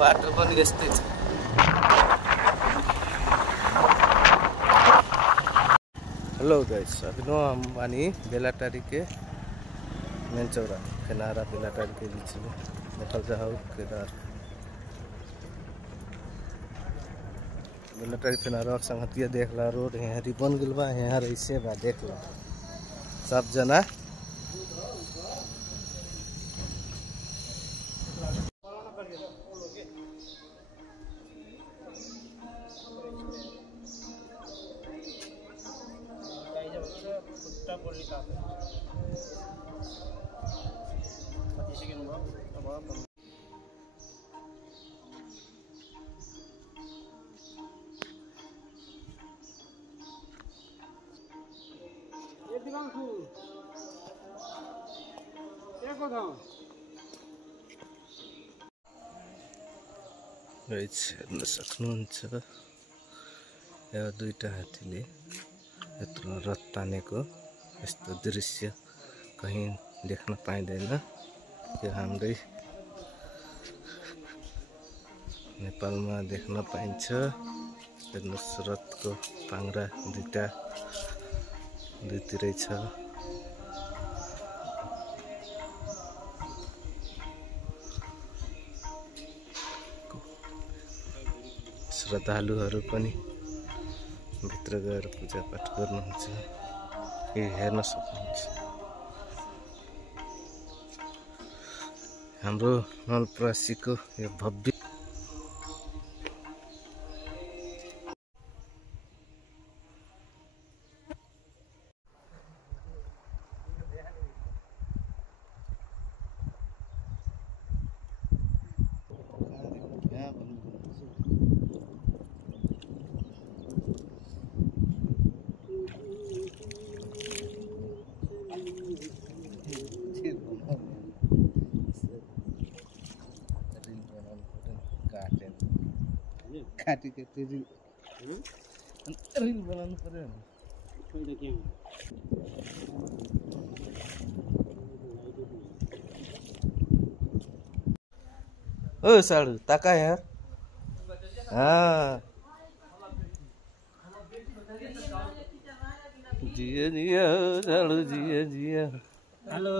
बाटो पनि यस्तै छ। हेलो गाइस, अभी नो हम बानी बेलाटारी के मेन चौरा किनारा बेलाटारी के बीच में निकल जाओ केदार बेलाटारी किनारा संगतिया देख ला रोड यहाँ रिबन गिल बा यहाँ रईसे बा देख ला सब जना हेर्न सक्नुहुन्छ यो दुईटा हात्तीले यत्रो रथ तानेको यस्तो दृश्य कहीं देख्न पाइँदैन। यो हाम्रै नेपालमा देख्न पाइन्छ। हेर्नुस् रथको पाङ्ग्रा दुईतिरै छ। श्रद्धालुहरू पनि भित्र गएर पूजापाठ गर्नुहुन्छ। यो हेर्न सक्नुहुन्छ। हाम्रो नवलपरासीको यो भव्य काटेको त्यो रिल बनाउनु पर्यो। ओ साडू ताका यार। हाँ जिया जिया साडू जिया जिया। हेलो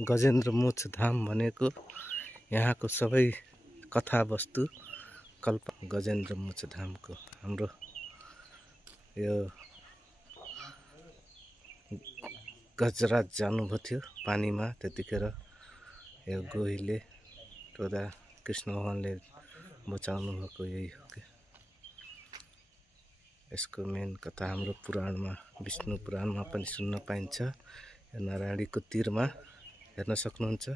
गजेन्द्र मोक्ष धाम भनेको यहाँको सबै कथावस्तु कल्प गजेन्द्र मोक्ष धामको हाम्रो यो गजराज जानुभएको थियो पानीमा। त्यतिखेर यो गोहीले टोदा कृष्ण भगवानले बचाउनु भएको यही हो के। यसको मेन कथा हाम्रो पुराणमा विष्णु पुराणमा पनि सुन्न पाइन्छ। यो नारायणीको तीरमा हेर्न सक्नुहुन्छ।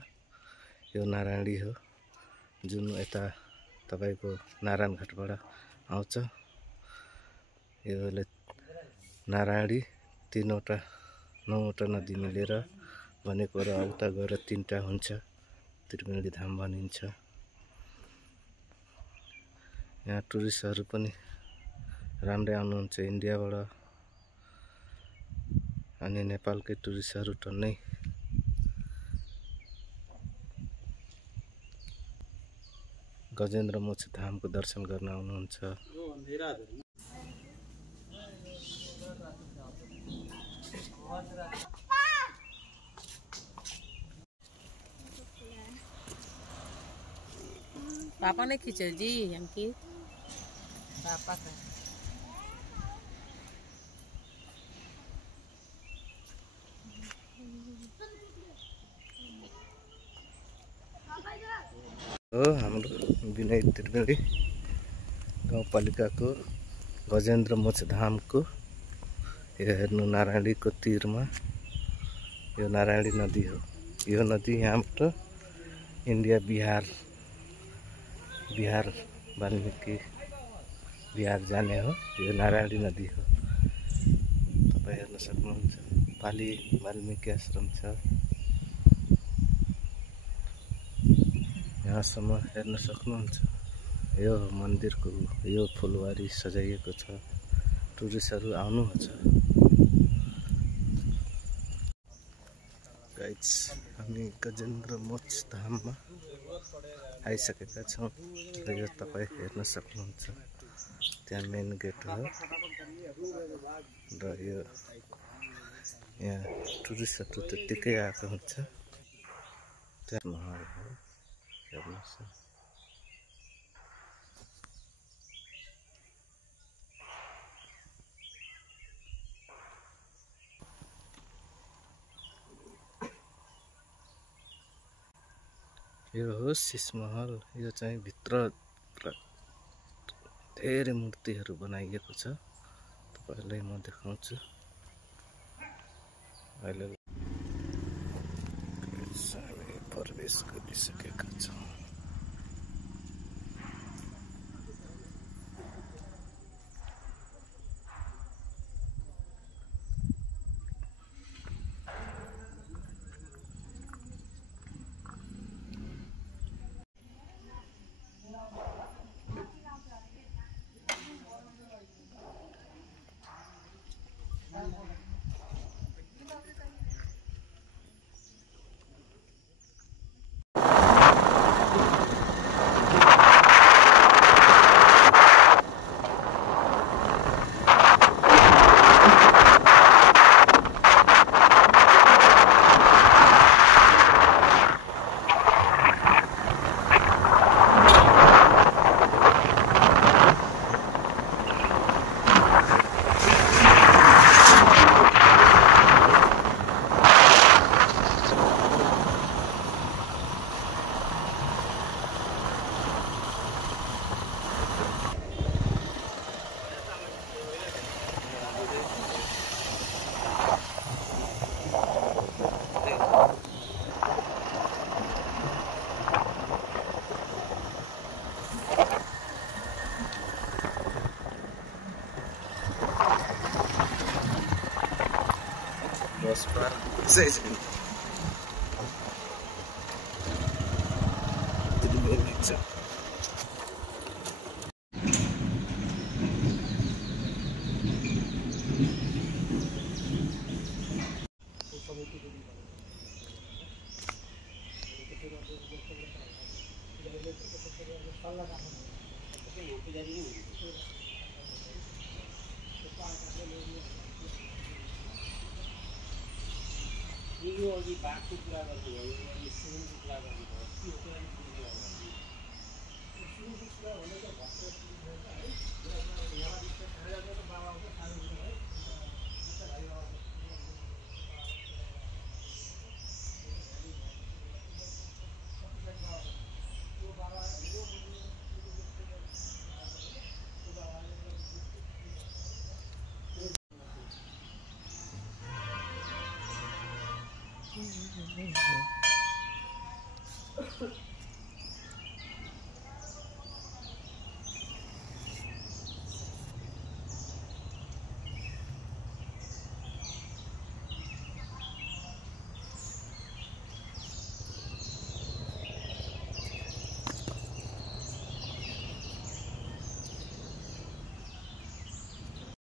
यो नारायणी हो जुन यता तपाईको नारायणघाटबाट आउँछ। यो नारायणी 9वटा नदी मिलेर भनेको र उता गएर 3टा हुन्छ। त्रिवेणी धाम भनिन्छ। यहाँ टुरिस्टहरू पनि राम्रै आउनुहुन्छ इन्डियाबाट अनि नेपालकै टुरिस्टहरू टन्नै गजेन्द्र मोक्ष धामको दर्शन गर्न आउनुहुन्छ। पापा ने खींचे जी हमकी पापा का हाम्रो विनय त्रिवेणी गाउँपालिकाको गजेन्द्र मोक्ष धामको यो हेर्नु नारायणीको तीरमा यो नारायणी नदी हो। यो नदी यहाँबाट इन्डिया बिहार वाल्मीकि बिहार जाने हो। यो नारायणी नदी हो। तपाईं हेर्न सक्नुहुन्छ। पाली वाल्मीकि आश्रम छ। यहाँसम्म हेर्न सक्नुहुन्छ। यो मन्दिरको यो फुलवारी सजाइएको छ। टुरिस्टहरू आउनुहुन्छ। गाइस, हामी गजेन्द्र मोक्ष धाममा आइसकेका छौँ र यो तपाईँ हेर्न सक्नुहुन्छ। त्यहाँ मेन गेट हो र यो यहाँ टुरिस्टहरू त्यत्तिकै आएको हुन्छ। त्यहाँ महल हो, हेर्नुहोस्। यो हो शीश महल। यो चाहिँ भित्र धेरै मूर्तिहरू बनाइएको छ। तपाईहरुलाई म देखाउँछु। अहिले हामी प्रवेश गरिसकेका छौँ। बस पार चाहिँ छैन। यो अघि बाघको कुरा गर्नुभयो, अनि सिंहको कुरा गर्नुभयो, के हो कुरा गर्नुभयो? सिंहको कुरा भन्दा चाहिँ भक्तको है, यहाँ खाना त बाबा आउँछ सानो है, भाइ बाबा